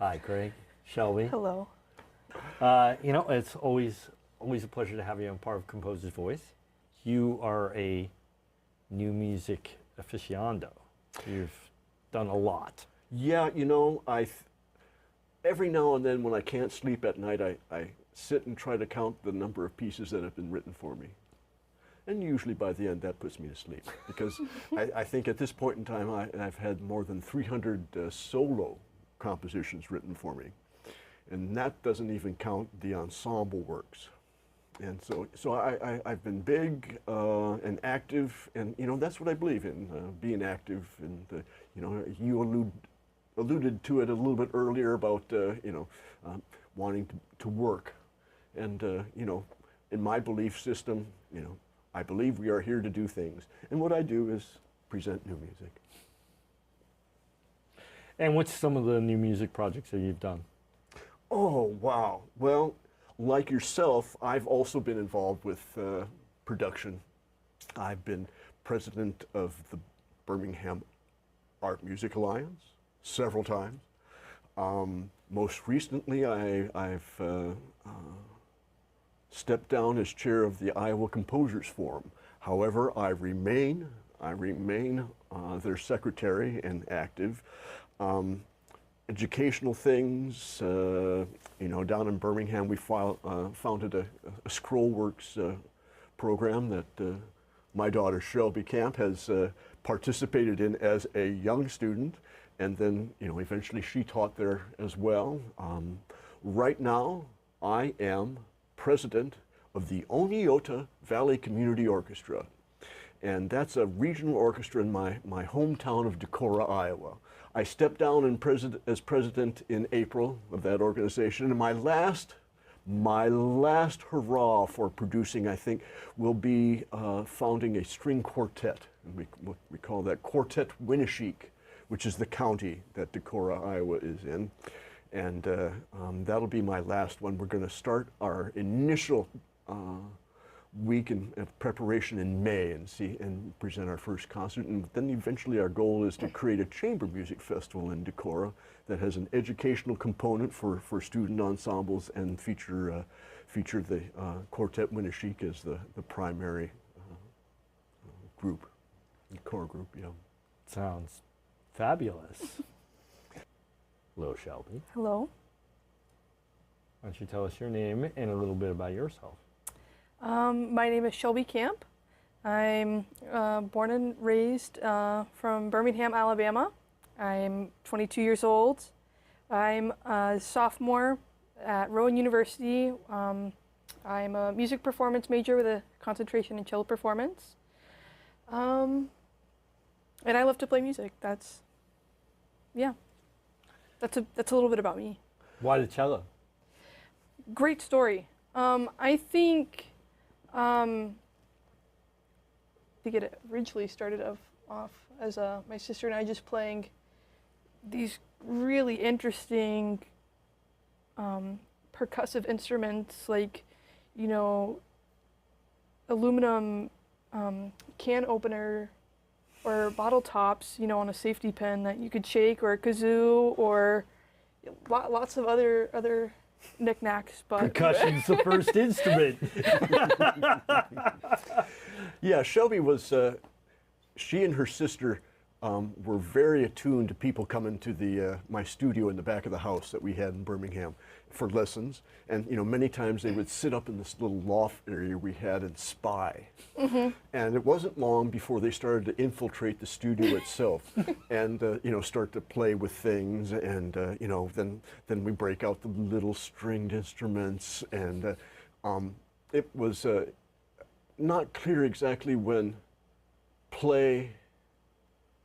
Hi, Craig. Shelby. Hello. It's always a pleasure to have you on part of Composer's Voice. You are a new music aficionado. You've done a lot. Yeah, every now and then when I can't sleep at night, I sit and try to count the number of pieces that have been written for me. And usually by the end that puts me to sleep because I think at this point in time I've had more than 300 solo compositions written for me. And that doesn't even count the ensemble works. And so I've been big and active, and that's what I believe in, being active. And you alluded to it a little bit earlier about wanting to work. And in my belief system, I believe we are here to do things. And what I do is present new music. And what's some of the new music projects that you've done? Oh, wow. Well, like yourself, I've also been involved with production. I've been president of the Birmingham Art Music Alliance several times. Most recently, I've stepped down as chair of the Iowa Composers Forum. However, I remain their secretary and active. Educational things, down in Birmingham, we founded a Scrollworks program that my daughter Shelby Camp has participated in as a young student, and then eventually she taught there as well. Right now, I am president of the Oneota Valley Community Orchestra, and that's a regional orchestra in my hometown of Decorah, Iowa. I stepped down as president in April of that organization, and my last hurrah for producing, I think, will be founding a string quartet. And we call that Quartet Winneshiek, which is the county that Decorah, Iowa is in. And that'll be my last one. We're going to start our initial week of preparation in May and present our first concert. And then eventually our goal is to create a chamber music festival in Decorah that has an educational component for student ensembles and feature the Quartet Winneshiek as the primary group, core group, yeah. Sounds fabulous. Hello, Shelby. Hello. Why don't you tell us your name and a little bit about yourself? My name is Shelby Camp. I'm born and raised from Birmingham, Alabama. I'm 22 years old. I'm a sophomore at Rowan University. I'm a music performance major with a concentration in cello performance. And I love to play music. That's a little bit about me. Why the cello? Great story. I think it originally started off as my sister and I just playing these really interesting percussive instruments, like aluminum can opener or bottle tops, on a safety pin that you could shake, or a kazoo, or lots of other knickknacks. But Percussion's the first instrument. Yeah, Shelby was, she and her sister were very attuned to people coming to my studio in the back of the house that we had in Birmingham for lessons. And many times they would sit up in this little loft area we had and spy. Mm-hmm. And it wasn't long before they started to infiltrate the studio itself and start to play with things. And then we break out the little stringed instruments. And it was not clear exactly when play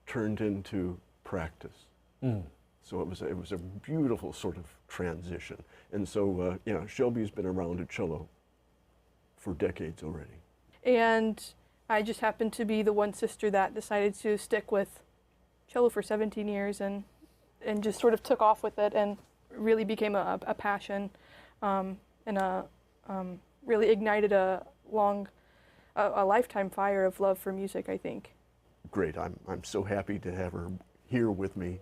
turned into practice. Mm. So it was a beautiful sort of transition. And so, Shelby's been around a cello for decades already. And I just happened to be the one sister that decided to stick with cello for 17 years and just sort of took off with it and really became a passion and really ignited a lifetime fire of love for music, I think. Great. I'm so happy to have her here with me.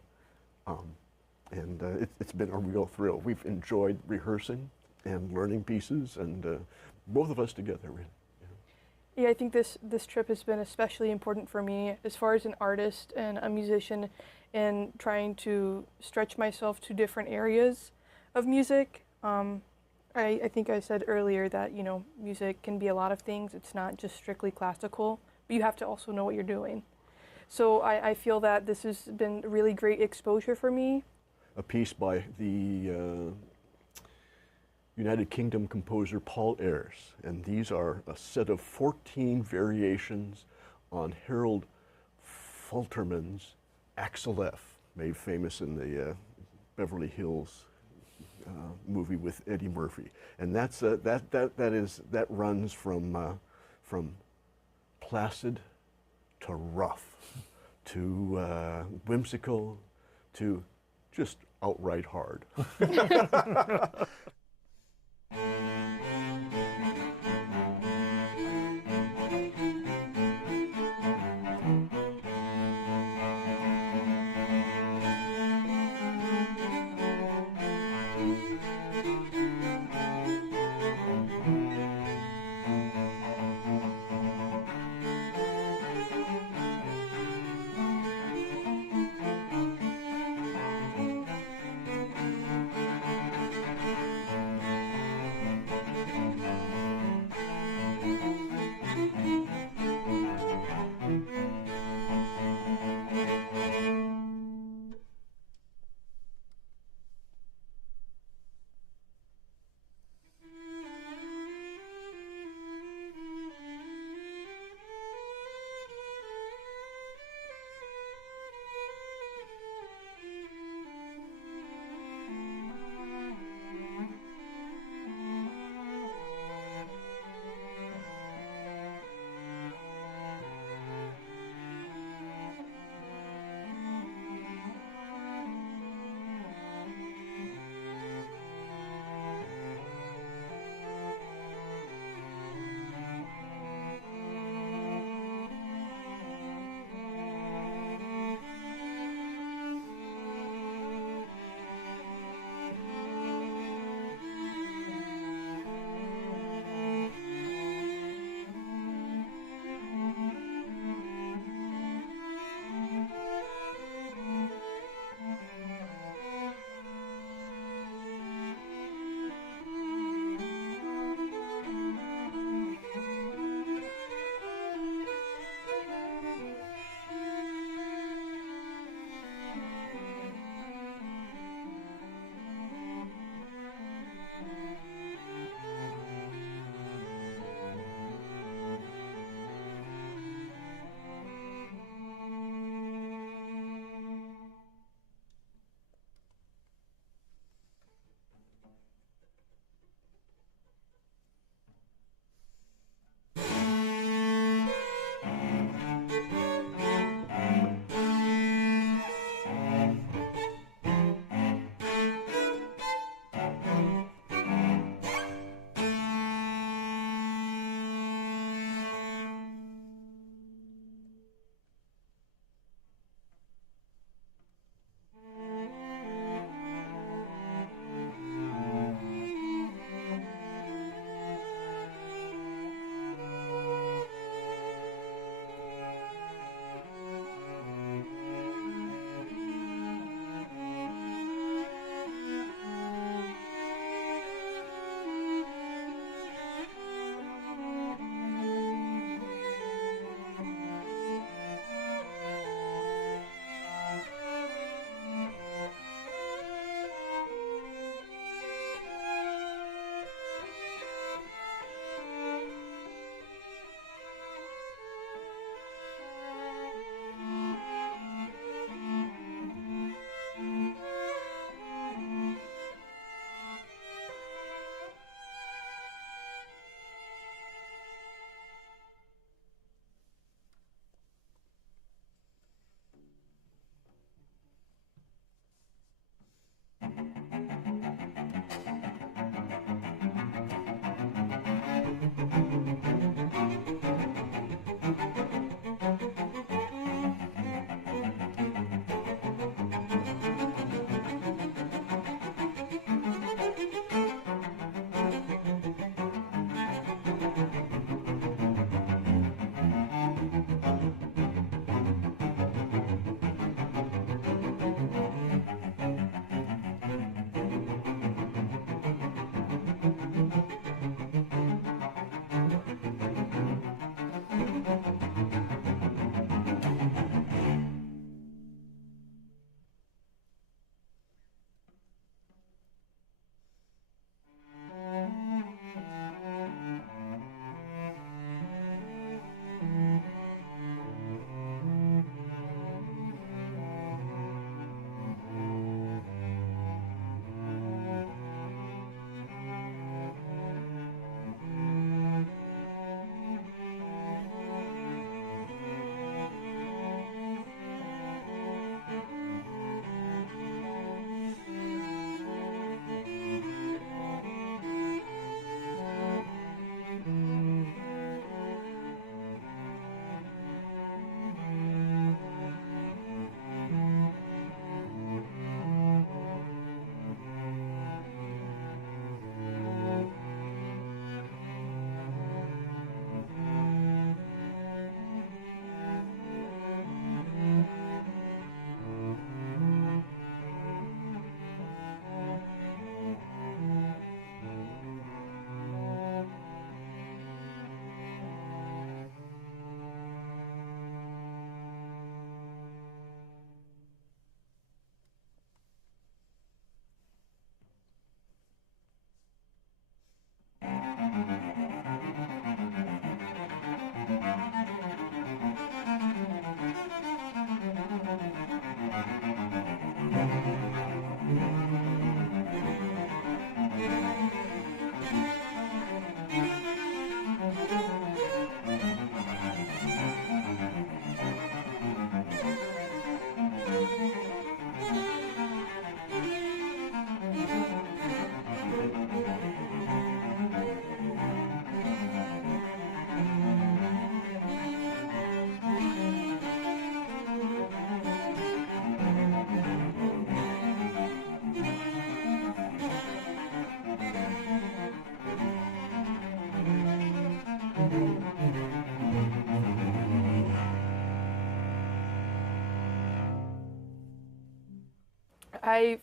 And it's been a real thrill. We've enjoyed rehearsing and learning pieces, and both of us together, really. Yeah, I think this trip has been especially important for me as far as an artist and a musician, and trying to stretch myself to different areas of music. I think I said earlier that, you know, music can be a lot of things. It's not just strictly classical, but you have to also know what you're doing. So I feel that this has been really great exposure for me. A piece by the United Kingdom composer Paul Ayres, and these are a set of 14 variations on Harold Falterman's Axel F, made famous in the Beverly Hills movie with Eddie Murphy, and that runs from placid to rough to whimsical to just outright hard.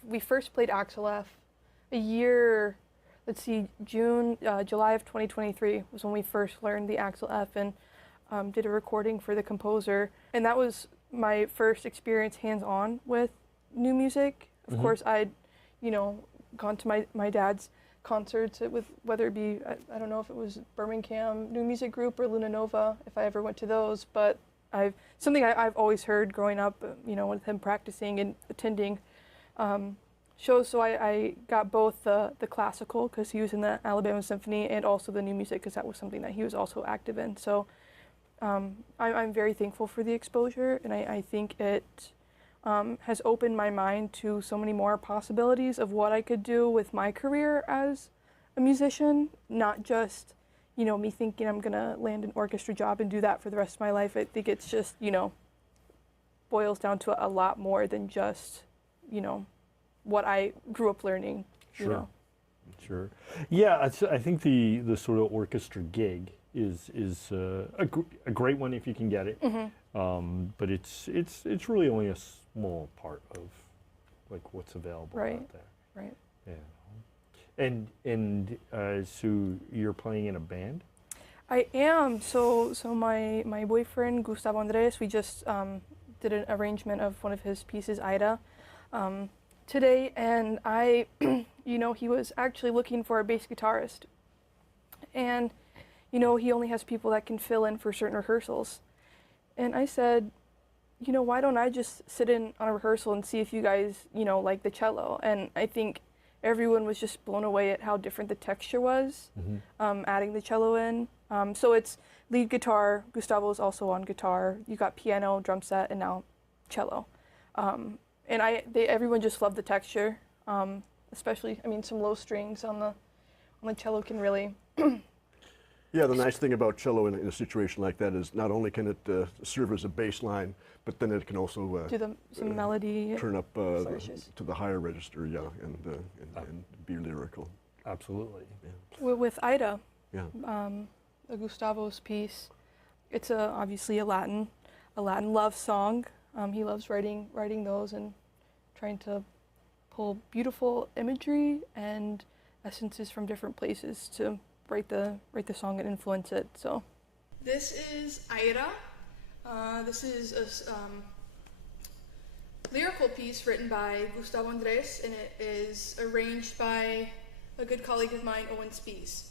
we first played Axel F a year, let's see, July of 2023 was when we first learned the Axel F and did a recording for the composer. And that was my first experience hands-on with new music. Of course, I'd, gone to my dad's concerts with, whether it be, I don't know if it was Birmingham New Music Group or Luna Nova, if I ever went to those, but something I've always heard growing up, with him practicing and attending shows. So I got both the classical, because he was in the Alabama Symphony, and also the new music, because that was something that he was also active in. So I'm very thankful for the exposure, and I think it has opened my mind to so many more possibilities of what I could do with my career as a musician, not just, me thinking I'm gonna land an orchestra job and do that for the rest of my life. I think it's just, boils down to a lot more than just, what I grew up learning, Sure. Sure. Yeah, I think the sort of orchestra gig is a great one if you can get it. But it's really only a small part of like what's available out there. Right. Yeah. And so you're playing in a band? I am. So my boyfriend Gustavo Andres, we just did an arrangement of one of his pieces, Ida, today, and I, he was actually looking for a bass guitarist, and he only has people that can fill in for certain rehearsals. And I said, why don't I just sit in on a rehearsal and see if you guys, like the cello? And I think everyone was just blown away at how different the texture was, adding the cello in. So it's lead guitar, Gustavo is also on guitar, you got piano, drum set, and now cello. And everyone just loved the texture, especially, some low strings on the cello can really... Yeah, the nice thing about cello in a situation like that is not only can it serve as a bass line, but then it can also do some melody, turn up to the higher register, and be lyrical. Absolutely. Yeah. With Ida, Yeah. the Gustavo's piece, it's obviously a Latin love song. He loves writing those and trying to pull beautiful imagery and essences from different places to write the song and influence it. So this is Aira. This is a lyrical piece written by Gustavo Andres, and it is arranged by a good colleague of mine, Owen Spees.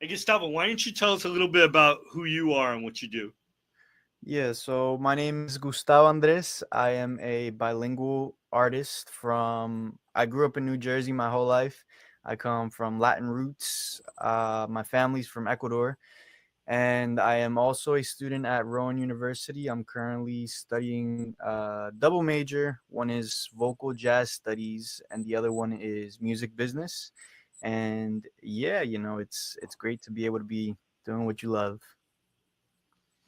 And Gustavo, why don't you tell us a little bit about who you are and what you do? Yeah, so my name is Gustavo Andres. I am a bilingual artist I grew up in New Jersey my whole life. I come from Latin roots. My family's from Ecuador. And I am also a student at Rowan University. I'm currently studying double major. One is vocal jazz studies, and the other one is music business. And yeah, it's great to be able to be doing what you love.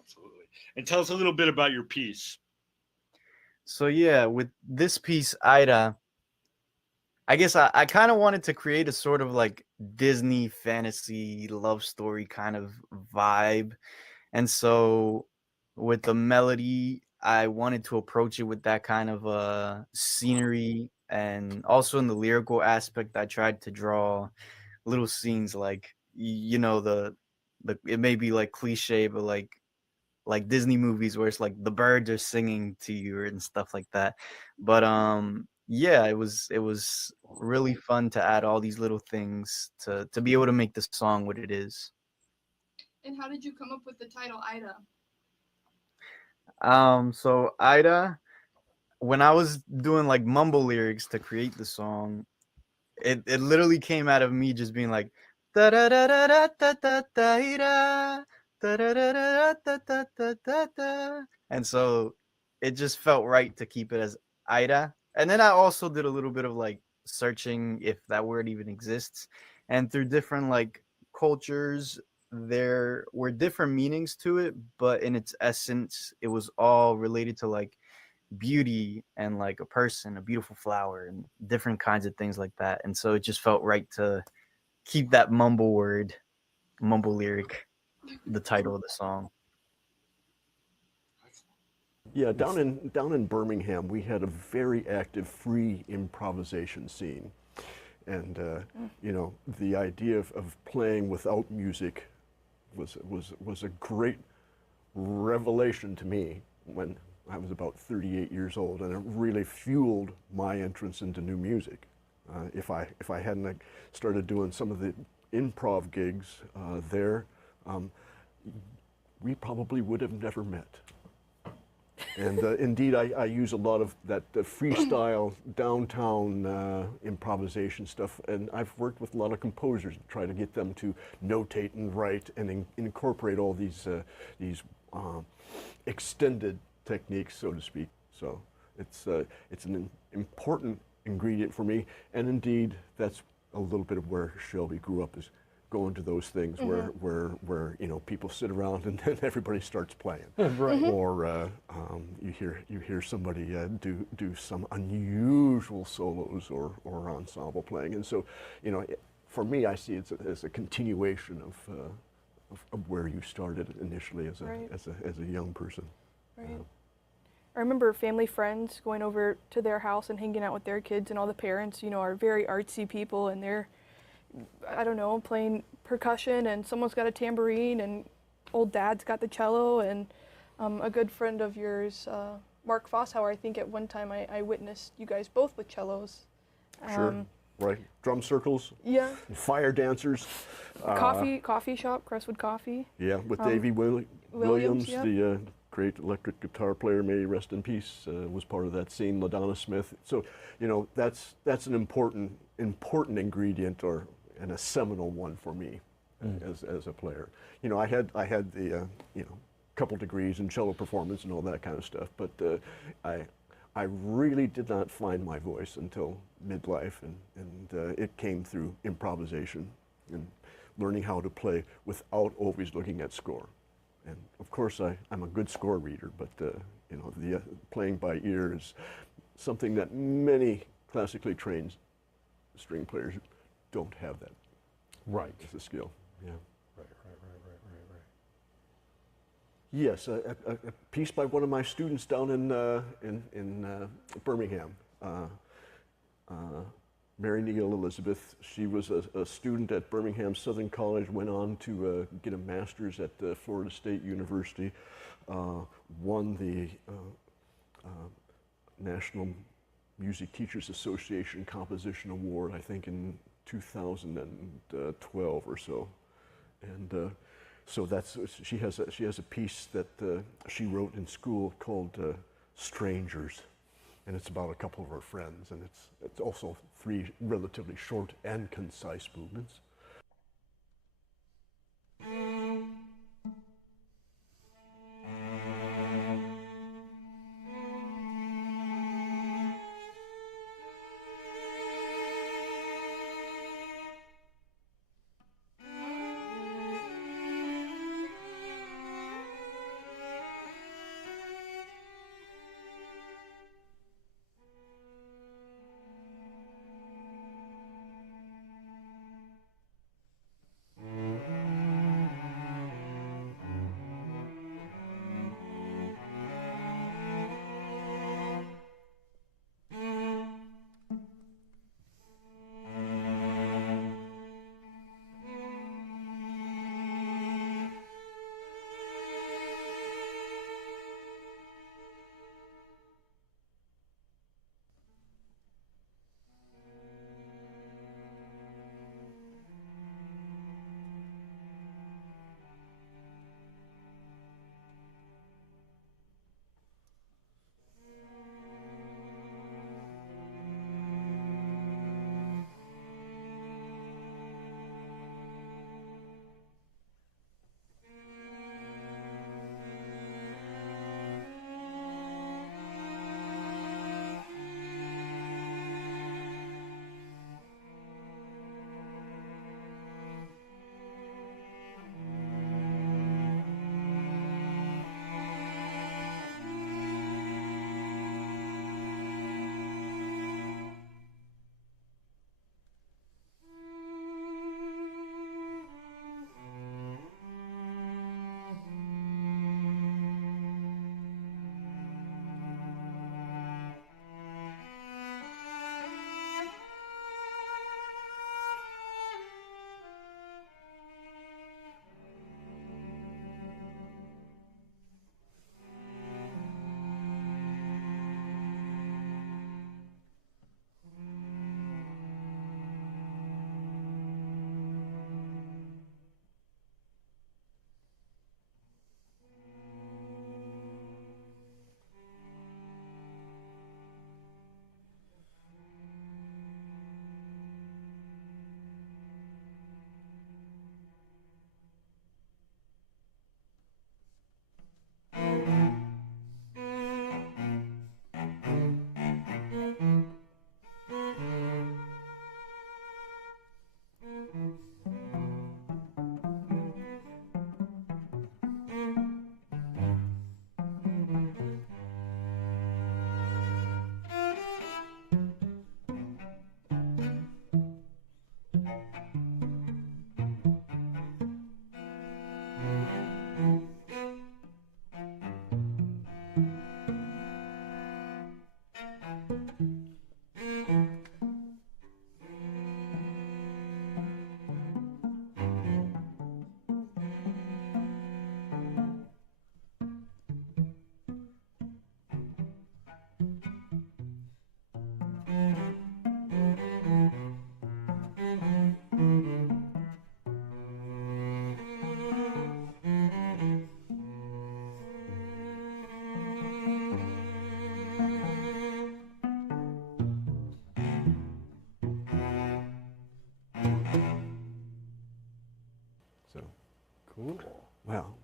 Absolutely. And tell us a little bit about your piece. So yeah, with this piece, Ida, I guess I kind of wanted to create a sort of like Disney fantasy love story kind of vibe. And so with the melody, I wanted to approach it with that kind of scenery. And also in the lyrical aspect, I tried to draw little scenes like, the it may be like cliche, but like Disney movies where it's like the birds are singing to you and stuff like that. But yeah, it was really fun to add all these little things to be able to make the song what it is. And how did you come up with the title Ida? So Ida, when I was doing like mumble lyrics to create the song, it literally came out of me just being like da da da da da da da da da da da da da da da da, and so it just felt right to keep it as Ida. And then I also did a little bit of like searching if that word even exists, and through different like cultures there were different meanings to it, but in its essence it was all related to like beauty and like a person, a beautiful flower, and different kinds of things like that. And so it just felt right to keep that mumble lyric, the title of the song. Yeah, down in Birmingham, we had a very active free improvisation scene, and the idea of playing without music was a great revelation to me when I was about 38 years old, and it really fueled my entrance into new music. If I hadn't started doing some of the improv gigs there, we probably would have never met. And indeed, I use a lot of that freestyle downtown improvisation stuff, and I've worked with a lot of composers to try to get them to notate and write and incorporate all these extended techniques, so to speak. So it's an important ingredient for me, and indeed, that's a little bit of where Shelby grew up, is going to those things where people sit around and then everybody starts playing, Right. or you hear somebody do some unusual solos or ensemble playing, and so for me, I see it as a continuation of where you started initially as a young person. Right. I remember family friends going over to their house and hanging out with their kids, and all the parents, are very artsy people, and they're, I don't know, playing percussion, and someone's got a tambourine, and old dad's got the cello, and a good friend of yours, Mark Fosshauer, I think at one time I witnessed you guys both with cellos. Sure, right. Drum circles, Yeah. fire dancers. Coffee shop, Crestwood Coffee. Yeah, with Davey Williams, yeah. the great electric guitar player, may he rest in peace, was part of that scene. LaDonna Smith. So, that's an important ingredient, and a seminal one for me as a player. I had the couple degrees in cello performance and all that kind of stuff, but I really did not find my voice until midlife, and it came through improvisation and learning how to play without always looking at score. And of course, I'm a good score reader, but the playing by ear is something that many classically trained string players don't have that. Right. As a skill. Yeah. Right. Yes, a piece by one of my students down in Birmingham. Mary Neal Elizabeth. She was a student at Birmingham Southern College, went on to get a master's at Florida State University, won the National Music Teachers Association Composition Award, I think in 2012 or so. And so she has a piece that she wrote in school called Strangers, and it's about a couple of her friends, and it's also 3 relatively short and concise movements.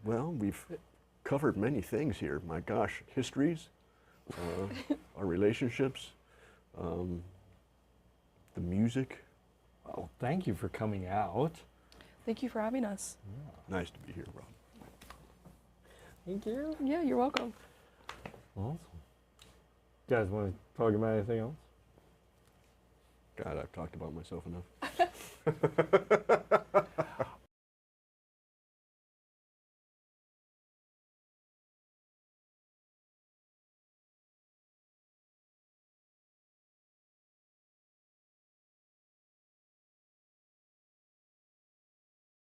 Well, we've covered many things here. My gosh, histories, our relationships, the music. Well, thank you for coming out. Thank you for having us. Yeah. Nice to be here, Rob. Thank you. Yeah, you're welcome. Awesome. You guys want to talk about anything else? God, I've talked about myself enough.